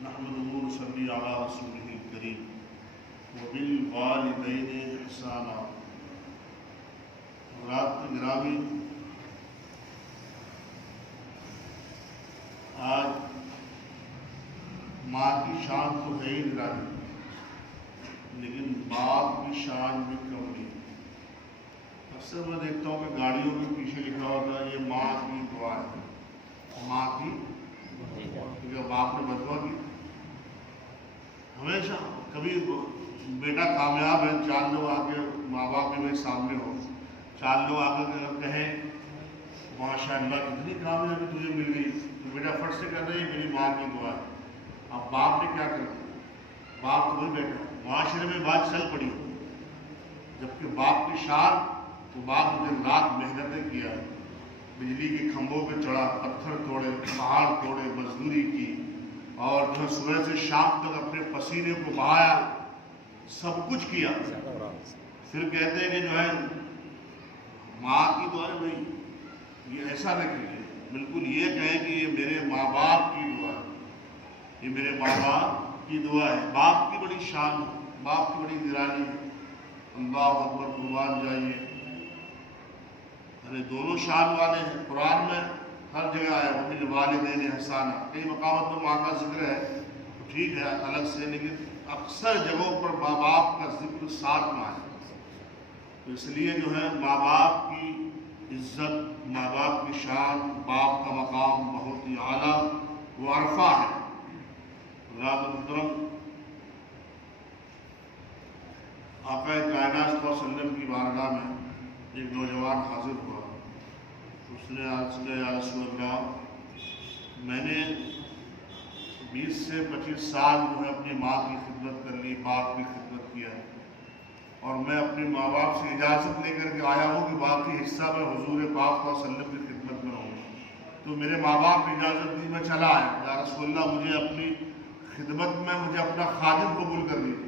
نحمده ونصلي على رسوله الكريم وبالوالدين احسانا۔ حضرات گرامی، آج ماں کی شان تو ہے ہی نرالی، لیکن باپ کی شان بھی کم نہیں۔ اکثر میں دیکھتا ہوں کہ گاڑیوں کے پیچھے لکھا ہوتا ہے یہ ماں کی دعا ہے، ماں کی، کیونکہ باپ نے بدوا کی۔ ہمیشہ کبھی بیٹا کامیاب ہے، چار لوگ آ کے ماں باپ کے میرے سامنے ہو، چار لوگ آ کر کہیں ماشاء اللہ اتنی کامیابی تجھے مل گئی، تو بیٹا فٹ سے کہتا ہے یہ میری ماں کی دعا ہے۔ اب باپ نے کیا کرنا؟ باپ تو وہی بیٹا، معاشرے میں بات چل پڑی، جبکہ باپ کی شان تو باپ نے دن رات محنتیں کیا، بجلی کے کھمبوں پہ چڑھا، پتھر توڑے، پہاڑ توڑے، مزدوری کی، اور جو ہے صبح سے شام تک اپنے پسینے کو بہایا، سب کچھ کیا۔ پھر کہتے ہیں کہ جو ہے ماں کی دعا ہے، بھائی یہ ایسا نہ کیجیے، بالکل یہ کہیں کہ یہ میرے ماں باپ کی دعا ہے، یہ میرے ماں باپ کی دعا ہے۔ باپ کی بڑی شان ہے، باپ کی بڑی نرالی ہے۔ اللہ اکبر، قربان جائیے، یعنی دونوں شان والے ہیں۔ قرآن میں ہر جگہ ہے وبالوالدین احسانا، کئی مقامات میں ماں کا ذکر ہے تو ٹھیک ہے الگ سے، لیکن اکثر جگہوں پر ماں باپ کا ذکر ساتھ میں ہے۔ تو اس لیے جو ہے ماں باپ کی عزت، ماں باپ کی شان، باپ کا مقام بہت ہی اعلیٰ و عرفہ ہے۔ حضرات محترم، آقا کائنات صلی اللہ علیہ وسلم کی بارگاہ میں ایک نوجوان حاضر ہوا، اس نے عرض کیا یا رسول اللہ، میں نے 20 سے 25 سال جو ہے اپنی ماں کی خدمت کر لی، باپ کی خدمت کیا ہے، اور میں اپنے ماں باپ سے اجازت لے کر کے آیا ہوں کہ باقی حصہ میں حضور پاک صلی اللہ علیہ وسلم کی خدمت میں رہوں، تو میرے ماں باپ نے اجازت دی، میں چلا آیا۔ یا رسول اللہ، مجھے اپنی خدمت میں مجھے اپنا خادم قبول کر لیجیے۔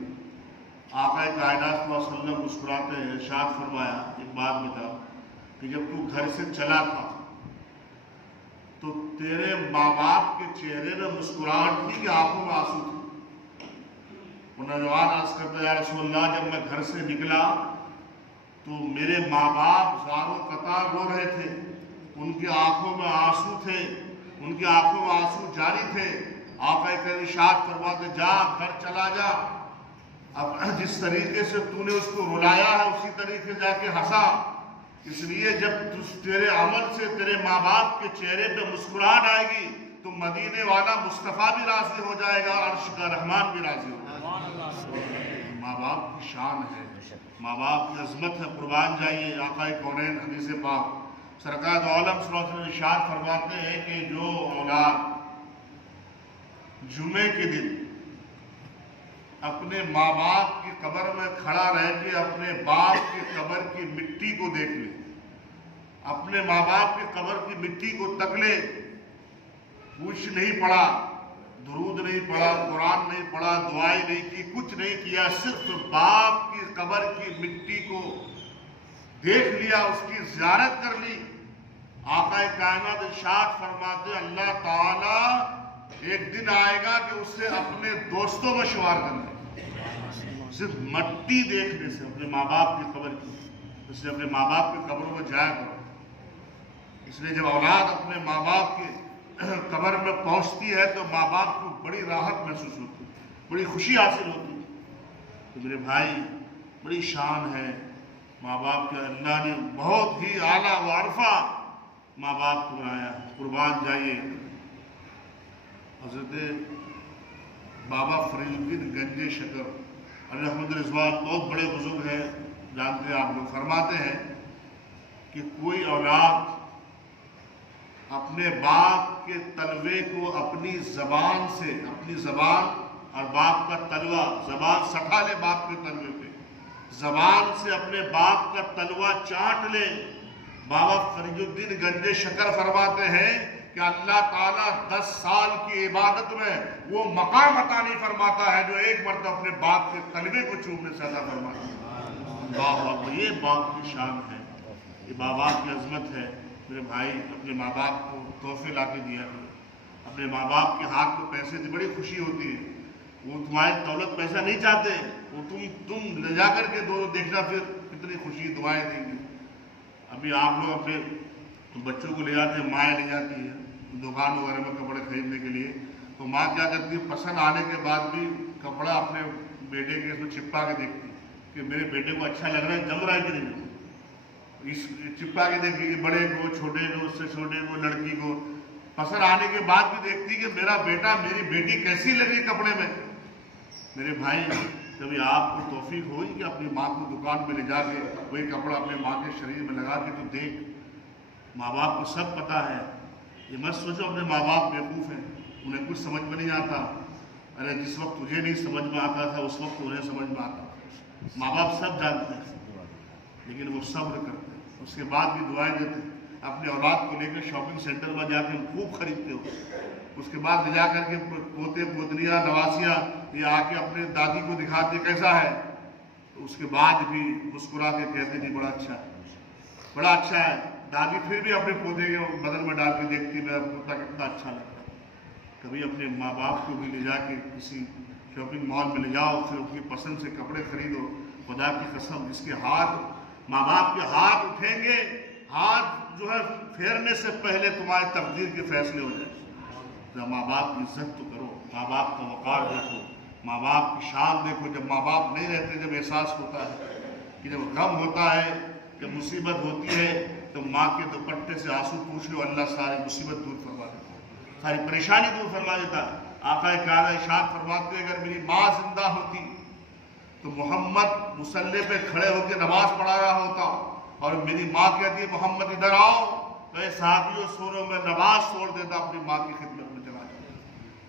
آقا کائنات صلی اللہ علیہ وسلم مسکراتے ہیں، ارشاد فرمایا ایک بات بتا کہ جب تو گھر سے چلا تھا تو تیرے ماں باپ کے چہرے میں مسکراہٹ تھی کہ آنکھوں میں آنسو تھے؟ وہ نوجوان عرض کرتا ہے یا رسول اللہ، جب میں گھر سے نکلا تو میرے ماں باپ زاروں قطار رو رہے تھے، ان کی آنکھوں میں آنسو تھے، ان کی آنکھوں میں آنسو جاری تھے۔ آقا کا ارشاد فرماتے جا، گھر چلا جا، اب جس طریقے سے تو نے اس کو رلایا ہے اسی طریقے جا کے ہنسا۔ اس لیے جب تیرے عمل سے تیرے ماں باپ کے چہرے پہ مسکراہٹ آئے گی تو مدینے والا مصطفیٰ بھی راضی ہو جائے گا، عرش کا رحمان بھی راضی ہو جائے گا۔ ماں باپ کی شان ہے، ماں باپ کی عظمت ہے، قربان جائیے۔ آقا کونین حدیث پاک سرکار دو عالم صلی اللہ علیہ وسلم ارشاد فرماتے ہیں کہ جو اولاد جمعے کے دن اپنے ماں باپ کی قبر میں کھڑا رہ کے اپنے باپ کی قبر کی مٹی کو دیکھ لے، اپنے ماں باپ کی قبر کی مٹی کو تک لے، کچھ نہیں پڑھا، درود نہیں پڑھا، قرآن نہیں پڑھا، دعائیں نہیں کی، کچھ نہیں کیا، صرف باپ کی قبر کی مٹی کو دیکھ لیا، اس کی زیارت کر لی، آقا کائنات ارشاد فرماتے اللہ تعالیٰ ایک دن آئے گا کہ اسے اپنے دوستوں میں شمار کر لے، صرف مٹی دیکھنے سے اپنے ماں باپ کی قبر کی، اس لیے اپنے ماں باپ کی قبروں میں جایا کرو۔ اس لیے جب اولاد اپنے ماں باپ کی قبر میں پہنچتی ہے تو ماں باپ کو بڑی راحت محسوس ہوتی ہے، بڑی خوشی حاصل ہوتی ہے۔ تو میرے بھائی، بڑی شان ہے ماں باپ کے، اللہ نے بہت ہی اعلیٰ و عرفہ ماں باپ کو بنایا، قربان جائیے۔ حضرت بابا فرید الدین گنج شکر علیہ رضوان بہت بڑے بزرگ ہیں، جانتے ہیں آپ لوگ، فرماتے ہیں کہ کوئی اولاد اپنے باپ کے تلوے کو اپنی زبان سے، اپنی زبان اور باپ کا تلوہ، زبان سٹھا لے باپ کے تلوے پہ، زبان سے اپنے باپ کا تلوہ چاٹ لے، بابا فرید الدین گنج شکر فرماتے ہیں کہ اللہ تعالیٰ 10 سال کی عبادت میں وہ مقام عطا نہیں فرماتا ہے جو ایک مرتبہ اپنے باپ کے تلوے کو چومنے سے عطا فرماتا ہے۔ یہ باپ کی شان ہے، یہ ماں باپ کی عظمت ہے۔ میرے بھائی، اپنے ماں باپ کو تحفے لا کے دیا کرو، اپنے ماں باپ کے ہاتھ میں پیسے دی بڑی خوشی ہوتی ہے. وہ تمہاری دولت پیسہ نہیں چاہتے, وہ تم لے جا کر کے دو, دیکھنا پھر کتنی خوشی دعائیں دیں گی. ابھی آپ لوگ اپنے بچوں کو لے جاتے ہیں, مائیں لے جاتی ہیں دکان وغیرہ میں کپڑے خریدنے کے لیے, تو ماں کیا کرتی ہے, پسند آنے کے بعد بھی کپڑا اپنے بیٹے کے اس میں چپکا کے دیکھتی کہ میرے بیٹے کو اچھا لگ رہا ہے, جم رہا ہے کہ نہیں. اس چپکا کے دیکھتی کہ بڑے کو, چھوٹے کو, اس سے چھوٹے کو, لڑکی کو پسند آنے کے بعد بھی دیکھتی کہ میرا بیٹا میری بیٹی کیسی لگی کپڑے میں. میرے بھائی, کبھی آپ کو توفیق ہوئی کہ اپنی ماں کو دکان میں لے جا کے وہی کپڑا اپنے ماں کے شریر میں لگا کے تو دیکھ. ماں باپ کو سب پتہ ہے. یہ مت سوچو اپنے ماں باپ بیوقوف ہیں, انہیں کچھ سمجھ میں نہیں آتا. ارے جس وقت تجھے نہیں سمجھ میں آتا تھا اس وقت انہیں سمجھ میں آتا تھا. ماں باپ سب جانتے ہیں, لیکن وہ صبر کرتے ہیں, اس کے بعد بھی دعائیں دیتے ہیں. اپنے اولاد کو لے کے شاپنگ سینٹر میں جا کے خوب خریدتے ہو, اس کے بعد لے جا کر کے پوتے پوتنیاں نواسیاں یہ آ کے اپنے دادی کو دکھاتے کیسا ہے, تو اس کے بعد بھی مسکرا کے کہتے نہیں بڑا اچھا ہے, بڑا اچھا ہے. دادی پھر بھی اپنے پودے کے بدن میں ڈال کے دیکھتی میرا پوتا کتنا اچھا لگتا ہے. کبھی اپنے ماں باپ کو بھی لے جا کے کسی شاپنگ مال میں لے جاؤ, پھر ان کی پسند سے کپڑے خریدو. خدا کی قسم اس کے ہاتھ, ماں باپ کے ہاتھ اٹھیں گے, ہاتھ جو ہے پھیرنے سے پہلے تمہاری تقدیر کے فیصلے ہو جائیں. ماں باپ کی عزت تو کرو, ماں باپ کا وقار دیکھو, ماں باپ کی شان دیکھو. جب ماں باپ نہیں رہتے, جب احساس ہوتا ہے کہ جب غم ہوتا ہے, جب مصیبت ہوتی ہے, تو ماں کے دوپٹے سے آنسو پوچھ لو, اللہ ساری مصیبت دور فرما دیتا, ساری پریشانی دور فرما دیتا. آقا کعبہ ارشاد فرماتے ہیں اگر میری ماں زندہ ہوتی تو محمد مصلی پہ کھڑے ہو کے نماز پڑھا رہا ہوتا, اور میری ماں کہتی ہے محمد ادھر آؤ, تو اے صحابیوں سنو میں نماز چھوڑ دیتا, اپنی ماں کی خدمت میں چلا جاتا.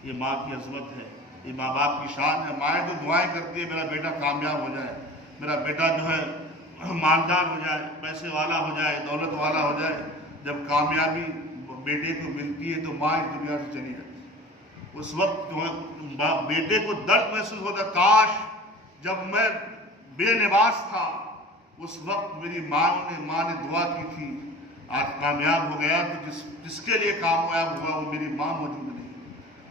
یہ ماں کی عظمت ہے, یہ ماں باپ کی شان ہے. مائیں تو دعائیں کرتی ہے میرا بیٹا کامیاب ہو جائے, میرا بیٹا جو ہے مالدار ہو جائے, پیسے والا ہو جائے, دولت والا ہو جائے. جب کامیابی بیٹے کو ملتی ہے تو ماں اس دنیا سے چلی جاتی. اس وقت جو ہے بیٹے کو درد محسوس ہوتا, کاش جب میں بے لباس تھا اس وقت میری ماں نے دعا کی تھی, آج کامیاب ہو گیا. تو جس کے لیے کامیاب ہوا وہ میری ماں موجود نہیں,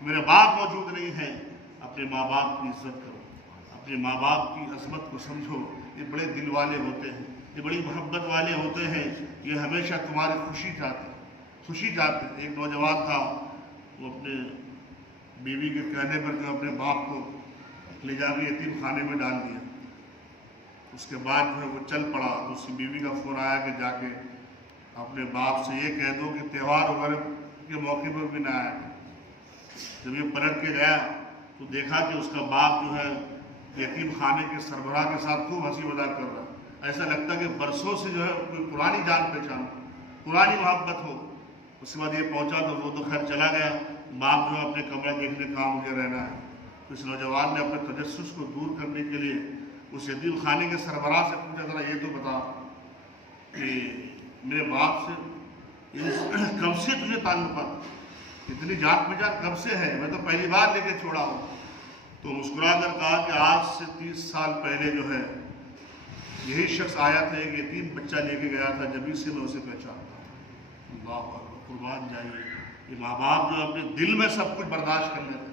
میرے باپ موجود نہیں ہے. اپنے ماں باپ کی عزت کرو, اپنے ماں باپ کی عظمت کو سمجھو. یہ بڑے دل والے ہوتے ہیں, یہ بڑی محبت والے ہوتے ہیں, یہ ہمیشہ تمہاری خوشی چاہتے ہیں, خوشی چاہتے ہیں. ایک نوجوان تھا, وہ اپنے بیوی کے کہنے پر جو اپنے باپ کو لے جا کے یتیم خانے میں ڈال دیا. اس کے بعد جو ہے وہ چل پڑا, تو اس کی بیوی کا فون آیا کہ جا کے اپنے باپ سے یہ کہہ دو کہ تہوار وغیرہ کے موقع پر بھی نہ آیا. جب یہ پلٹ کے گیا تو دیکھا کہ اس کا باپ جو ہے یتیم خانے کے سربراہ کے ساتھ خوب ہنسی مذاق کر رہا ہے. ایسا لگتا کہ برسوں سے جو ہے کوئی پرانی جان پہچان, پرانی محبت ہو. اس کے بعد یہ پہنچا تو وہ تو خیر چلا گیا. باپ جو اپنے کمرہ دیکھنے کہاں مجھے رہنا ہے. اس نوجوان نے اپنے تجسس کو دور کرنے کے لیے اس یتیم خانے کے سربراہ سے پوچھا, ذرا یہ تو بتا کہ میرے باپ سے کب سے تجھے تعلقات, اتنی جان پہچان کب سے ہے, میں تو پہلی بار لے کے چھوڑا ہوں. تو مسکرا کر کہا کہ آج سے 30 سال پہلے جو ہے یہی شخص آیا تھا, ایک یتیم بچہ لے کے گیا تھا, جبھی سے میں اسے پہچانتا ہوں. اللہ قربان جائیے. یہ ماں باپ جو اپنے دل میں سب کچھ برداشت کر لیتے,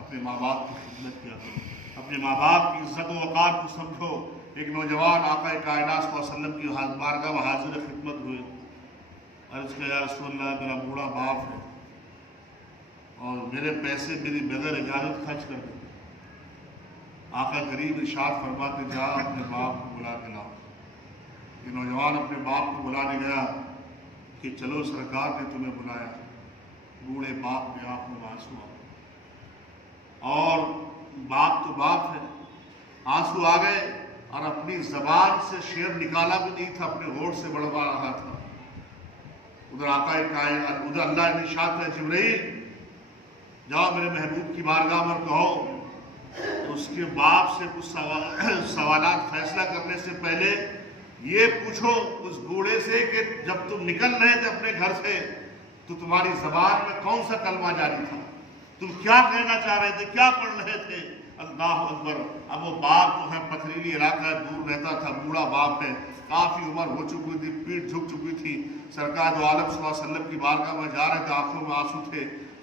اپنے ماں باپ کی خدمت کیا کرو, اپنے ماں باپ کی عزت و وقار کو سمجھو. ایک نوجوان آقا کائنات صلی اللہ علیہ وسلم کی بارگاہ میں حاضر خدمت ہوئے, عرض کیا یا رسول اللہ میرا بوڑھا باپ ہے اور میرے پیسے میری بغیر اجازت خرچ کر دیتے. آقا کریم ارشاد فرماتے جا اپنے باپ کو بلا کے لاؤ. یہ نوجوان اپنے باپ کو بلانے گیا کہ چلو سرکار نے تمہیں بلایا. بوڑھے باپ کے آنکھ میں آنسو آ گئے, اور باپ تو باپ ہے, آنسو آ گئے, اور اپنی زبان سے شعر نکالا بھی نہیں تھا, اپنے ہونٹ سے بڑھوا رہا تھا. ادھر ادھر اللہ نے ارشاد ہے جبرائیل جاؤ میرے محبوب کی بارگاہ میں کہو. اس کے باپ سے کچھ سوالات فیصلہ کرنے سے پہلے یہ پوچھو اس بوڑھے سے کہ جب تم نکل رہے تھے اپنے گھر سے تو تمہاری زبان میں کون سا کلمہ جاری تھا, تم کیا کہنا چاہ رہے تھے, کیا پڑھ رہے تھے. اللہ اکبر. اب وہ باپ جو ہے پتھریلی علاقہ دور رہتا تھا, بوڑھا باپ ہے, کافی عمر ہو چکی تھی, پیٹھ جھک چکی تھی. سرکار دو عالم صلی اللہ علیہ وسلم کی بارگاہ میں جا رہے تھے, آنکھوں میں آنسو تھے.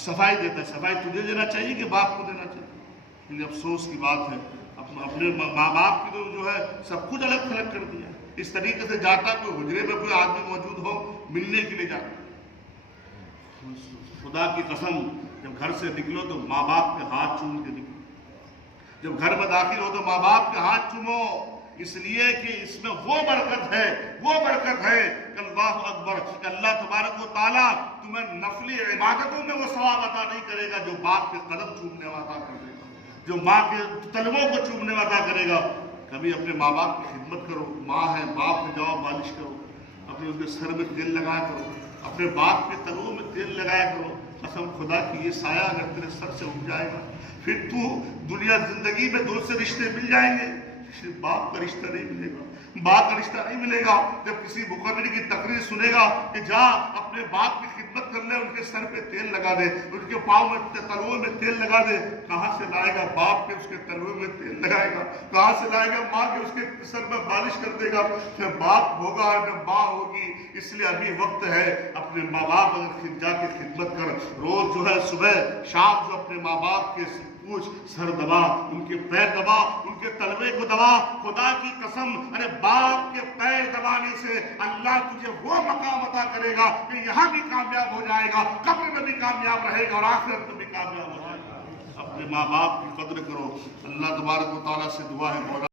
صفائی دیتا ہے، صفائی تجھے دینا چاہیے کہ باپ کو دینا چاہیے؟ لیکن افسوس کی بات ہے اپنے ماں باپ کی تو جو ہے سب کچھ الگ تھلگ کر دیا۔ اس طریقے سے جاتا کوئی حجرے میں کوئی آدمی موجود ہو ملنے کے لیے جاتا، خدا کی قسم جب گھر سے نکلو تو ماں باپ کے ہاتھ چوم کے نکلو، جب گھر میں داخل ہو تو ماں باپ کے ہاتھ چومو، اس لیے کہ اس میں وہ برکت ہے کہ اللہ اکبر، کہ اللہ تبارک و تعالیٰ تمہیں نفلی عبادتوں میں وہ ثواب عطا نہیں کرے گا جو باپ کے قدم چومنے میں عطا کر دے گا، جو ماں کے تلووں کو چومنے میں عطا کرے گا۔ کبھی اپنے ماں باپ کی خدمت کرو، ماں ہے باپ میں جاؤ مالش کرو، اپنے ان کے سر میں تیل لگایا کرو، اپنے باپ کے تلووں میں تیل لگایا کرو۔ قسم خدا کی یہ سایہ اگر تیرے سر سے اٹھ جائے گا پھر تو دنیا زندگی میں دوسرے رشتے مل جائیں گے، صرف باپ کا رشتہ نہیں ملے گا، باپ کا رشتہ نہیں ملے گا۔ جب کسی مقرری کی تقریر سنے گا کہ جا اپنے باپ کی خدمت کر لے، ان کے سر پہ تیل لگا دے، ان کے پاؤں میں تلووں میں تیل لگا دے، کہاں سے لائے گا باپ کے اس کے تلووں میں تیل لگائے گا؟ کہاں سے لائے گا ماں کے اس کے سر میں مالش کر دے گا؟ نہ باپ ہوگا نہ ماں ہوگی۔ اس لیے ابھی وقت ہے اپنے ماں باپ اگر جا کے خدمت کر، روز جو ہے صبح شام جو اپنے ماں باپ کے پوچھ سر دبا، ان کے پیر دبا، ان کے تلوے کو دبا۔ خدا کی قسم ارے باپ کے پیر دبانے سے اللہ تجھے وہ مقام عطا کرے گا کہ یہاں بھی کامیاب ہو جائے گا، قبر میں بھی کامیاب رہے گا اور آخرت میں بھی کامیاب ہو جائے گا۔ اپنے ماں باپ کی قدر کرو۔ اللہ تبارک و تعالیٰ سے دعا ہے مولا